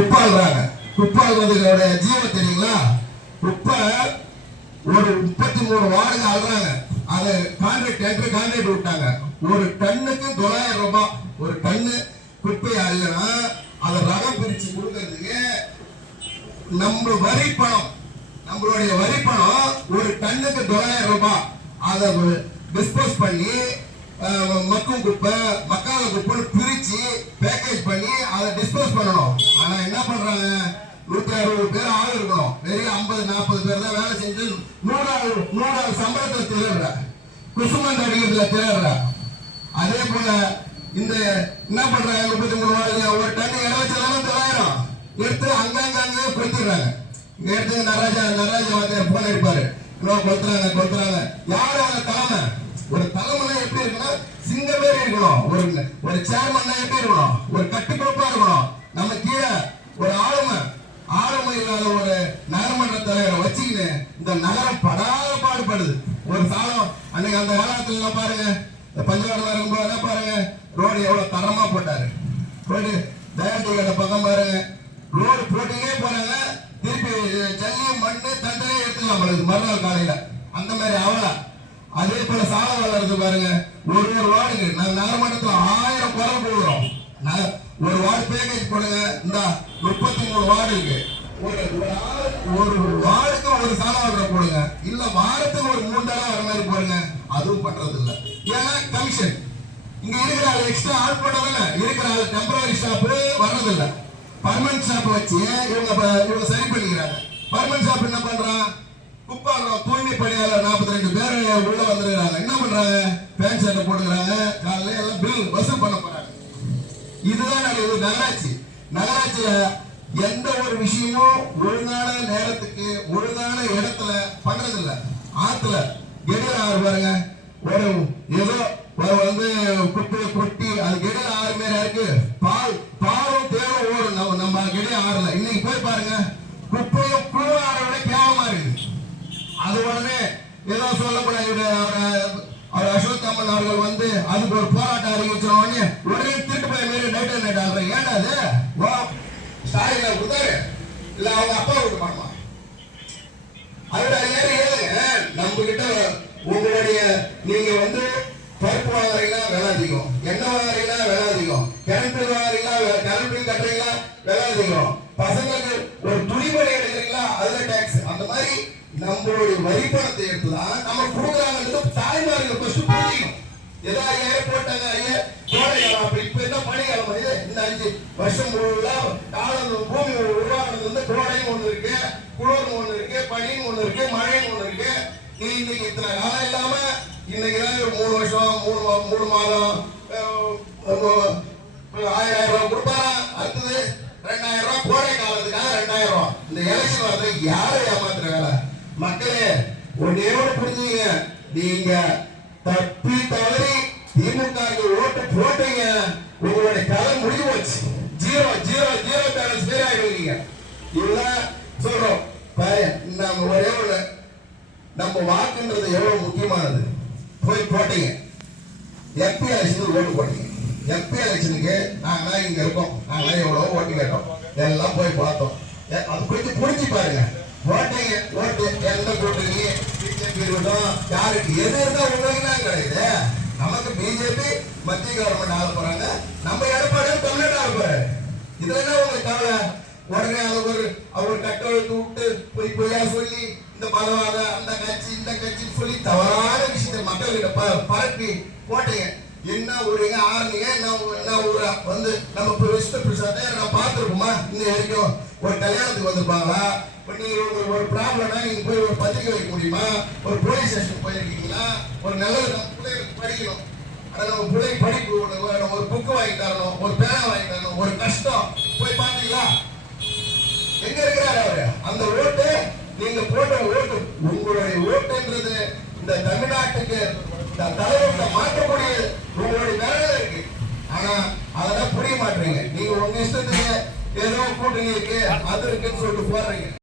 குப்பாள்றாங்க. குப்பாள்றதுடைய ஜீவம் தெரியுங்களா? குப்பை ஒரு 33 வார்டுங்க ஆள்றாங்க. அதை கான்ட்ராக்ட் விட்டாங்க. ஒரு டன்னுக்கு 900 ரூபாய். ஒரு டன்னு குப்பை அள்ளனா அதை ரகம் பிரிச்சு கொடுக்கறதுக்கு நம்ம வரி பணம், நம்மளுடைய வரி பணம் ஒரு டன்னுக்கு 900 ரூபாய். அதை டிஸ்போஸ் பண்ணி மக்கும் குப்பை மக்காத குப்பைன்னு பிரிச்சு பேக்கேஜ் பண்ணி அதை டிஸ்போஸ் பண்ணணும். ஆனா என்ன பண்றாங்க, 160 பேர் ஆள் இருக்கணும், வெறும் 50-40 பேர் தான் வேலை செஞ்சு 100 சம்பளத்தை திரடுற, குசுமன் அடிக்கிறதுல திரடுற. அதே போல இந்த என்ன பண்றாங்க, 33 வாழை ஒரு டன் இடம் வச்சாலும் 900 எடுத்து அங்கங்க கொடுத்துடுறாங்க. இங்க எடுத்து நடராஜா வந்து போன் அடிப்பாரு, இன்னும் கொடுத்துறாங்க. யாரும் அவங்க தலைமை, ஒரு தலைமை எப்படி இருக்குன்னா சிங்க பேர் இருக்கணும், ஒரு சேர்மன் எப்படி இருக்கணும், ஒரு கட்டுக்கோப்பா இருக்கணும். நம்ம கீழே ஒரு ஆளுமை இல்லாத ஒரு நகரமன்ற தலைவரை வச்சுக்கின்னு இந்த நகரம் படாத பாடுபடுது. ஒரு சாலம் அன்னைக்கு அந்த காலத்துல எல்லாம் பாருங்க, பஞ்சவாடம் இருக்கும்போது பாருங்க ரோடு எவ்வளவு தரமா போட்டாரு. ரோடு தயாரித்த பக்கம் பாருங்க, ரோடு போட்டிங்கே போறாங்க, திருப்பி ஜல்லி மண்ணு தண்டனை எடுத்துக்கலாம் மறுநாள் காலையில. அந்த மாதிரி அவளா. அதே போல சாலை வளர்றது பாருங்க, ஒரு வார்டுக்கு நாங்க நகரமன்றத்துல 1000 குரல் போடுறோம். ஒரு வார்டு பேக்கேஜ் போடுங்க, இந்த 33 வார்டு இருக்கு. ஒரு வார்டுக்கு ஒரு சாலை வளர்ற போடுங்க, இல்ல வாரத்துக்கு ஒரு 3 தடவை வர மாதிரி போடுங்க. அதுவும் பண்றது இல்ல. ஏன்னா கமிஷன் இங்க இருக்கிற ஆள் எக்ஸ்ட்ரா ஆள் போட்டதில்ல, இருக்கிற ஆள் டெம்பரரி ஸ்டாப் வர்றதில்ல. பர்மனன்ட் ஸ்டாப் வச்சு இவங்க சரி பண்ணிக்கிறாங்க. பர்மனன்ட் ஸ்டாப் என்ன பண்றான், குப்பாளம் தூய்மை பணியாளர் 42 பேர் உள்ள வந்துருக்காங்க. என்ன பண்றாங்க, பேண்ட் ஷர்ட் போட்டுக்கிறாங்க, காலையில எல்லாம் பில் வசூல் பண்ண போறாங்க. இதுதான் நடக்குது நகராட்சி. நகராட்சியில எந்த ஒரு விஷயமும் ஒழுங்கான நேரத்துக்கு ஒழுங்கான இடத்துல பண்றது இல்ல. ஆத்துல கெடில ஆறு பாருங்க, ஒரு ஏதோ வந்து குப்பையை கொட்டி அது கெடில ஆறு மாரி இருக்கு. பாலும் தேவை ஓடும் நம்ம கெடில ஆறுல. இன்னைக்கு போய் பாருங்க, குப்பையும் குழு ஆறை விட கேவலமா இருக்கு. அது உடனே ஏதோ சொல்லக்கூடாது, அவர் அசோக் அம்மன் அவர்கள் வந்து அதுக்கு ஒரு போராட்டம் அறிவிச்ச உடனே திருட்டு போய் மாரி நைட் ஆகுற. ஏன்டா அது ஸ்டாலின் கொடுத்தாரு இல்ல அவங்க அப்பா கொடுக்க மாட்டோமா? அதோட ஏழுங்க நம்ம கிட்ட உங்களுடைய நீங்க வந்து பருப்பு வாங்குறீங்களா விலை அதிகம், எண்ணெய் வாங்குறீங்களா விலை அதிகம், கரண்ட் பில் வாங்குறீங்களா கரண்ட் பில் கட்டுறீங்களா விலை அதிகம், பசங்களுக்கு ஒரு துணிமணி எடுக்கிறீங்களா அதுல டாக்ஸ். அந்த மாதிரி நம்மளுடைய வரி பணத்தை எடுத்துதான் நம்ம கொடுக்குறாங்க. தாய்மார்கள் ஃபர்ஸ்ட் புரிஞ்சுக்கணும். ஏதோ 5000 போட்டாங்க, ஐயா கோடை காலம் அப்படி இப்ப என்ன பனி காலம், இந்த 5 வருஷம் காலம் பூமி உருவானது வந்து கோடைன்னு ஒண்ணு இருக்கு, குளிர்னு ஒண்ணு இருக்கு, பனின்னு ஒண்ணு இருக்கு, மழைன்னு ஒண்ணு இருக்கு. நீ இன்னைக்கு இத்தனை காலம் இல்லாம இன்னைக்குதான் 3 வருஷம் 3 மாதம் 1000 ரூபாய் கொடுப்பாரா, அடுத்தது 2000 ரூபாய் கோடை காலத்துக்காக 2000 ரூபாய். இந்த எலெக்ஷன் வரது யாரை ஏமாத்துற வேலை? மக்களே ஒன்னே புரிஞ்சுங்க, நீங்க தப்பி தவறி திமுக ஓட்டு போட்டீங்க, உங்களுடைய கதை முடிஞ்சு போச்சு. ஜீரோ பேலன்ஸ் பேர் ஆயிடுவீங்க. இதுதான் சொல்றோம். நம்ம ஒரே ஒண்ணு, நம்ம வாக்குன்றது எவ்வளவு முக்கியமானது. போய் போட்டீங்க, எம்பி எலெக்ஷனுக்கு ஓட்டு போட்டீங்க. எம்பி எலெக்ஷனுக்கு நாங்களாம் இங்க இருக்கோம், நாங்களாம் எவ்வளவு ஓட்டு கேட்டோம், எல்லாம் போய் பார்த்தோம். அது கொஞ்சம் புரிஞ்சு பாருங்க. ஓட்டீங்க, ஓட்டு எந்த கூட்டணி பிஜேபி இருக்கட்டும், யாருக்கு எது இருந்தா உங்களுக்கு தான் கிடையாது. நமக்கு பிஜேபி மத்திய கவர்மெண்ட் ஆக போறாங்க, நம்ம எடப்பாடி தமிழ்நாடு ஆக போறாரு. இதுல என்ன உங்களுக்கு கவலை? உடனே அவர் கட்டளை விட்டு பொய்யா சொல்லி இந்த மதவாத அந்த கட்சி இந்த கட்சின்னு சொல்லி தவறான விஷயத்தை மக்கள்கிட்ட பரப்பி போட்டீங்க. என்ன ஊருங்க ஆரம்பிங்க, என்ன ஊரா வந்து நம்ம விஷ்ணு பிரசாத்தை நான் பார்த்துருப்போமா? இன்ன வரைக்கும் ஒரு கல்யாணத்துக்கு வந்திருப்பாங்களா? நீங்க ஒரு ப்ராப்ளம்னா நீங்க போய் ஒரு பத்திரிக்கை வைக்க முடியுமா? ஒரு போலீஸ் ஸ்டேஷன் போயிருக்கீங்களா? ஒரு நல்லது நம்ம பிள்ளைகளுக்கு படிக்கணும், ஆனா நம்ம பிள்ளை படிப்பு நம்ம ஒரு புக்கு வாங்கி தரணும், ஒரு பேனா வாங்கி தரணும், ஒரு கஷ்டம் போய் பார்த்தீங்களா? எங்க இருக்கிறாரு அவரு? அந்த ஓட்டு நீங்க போட்ட ஓட்டு, உங்களுடைய ஓட்டுன்றது இந்த தமிழ்நாட்டுக்கு தலைவர்களை மாற்றக்கூடிய உங்களுடைய வேலை இருக்கு. ஆனா அதெல்லாம் புரிய மாட்டீங்க. நீங்க உங்க இஷ்டத்துக்கு ஏதோ கூட்டணி இருக்கு அது இருக்குன்னு சொல்லிட்டு போடுறீங்க.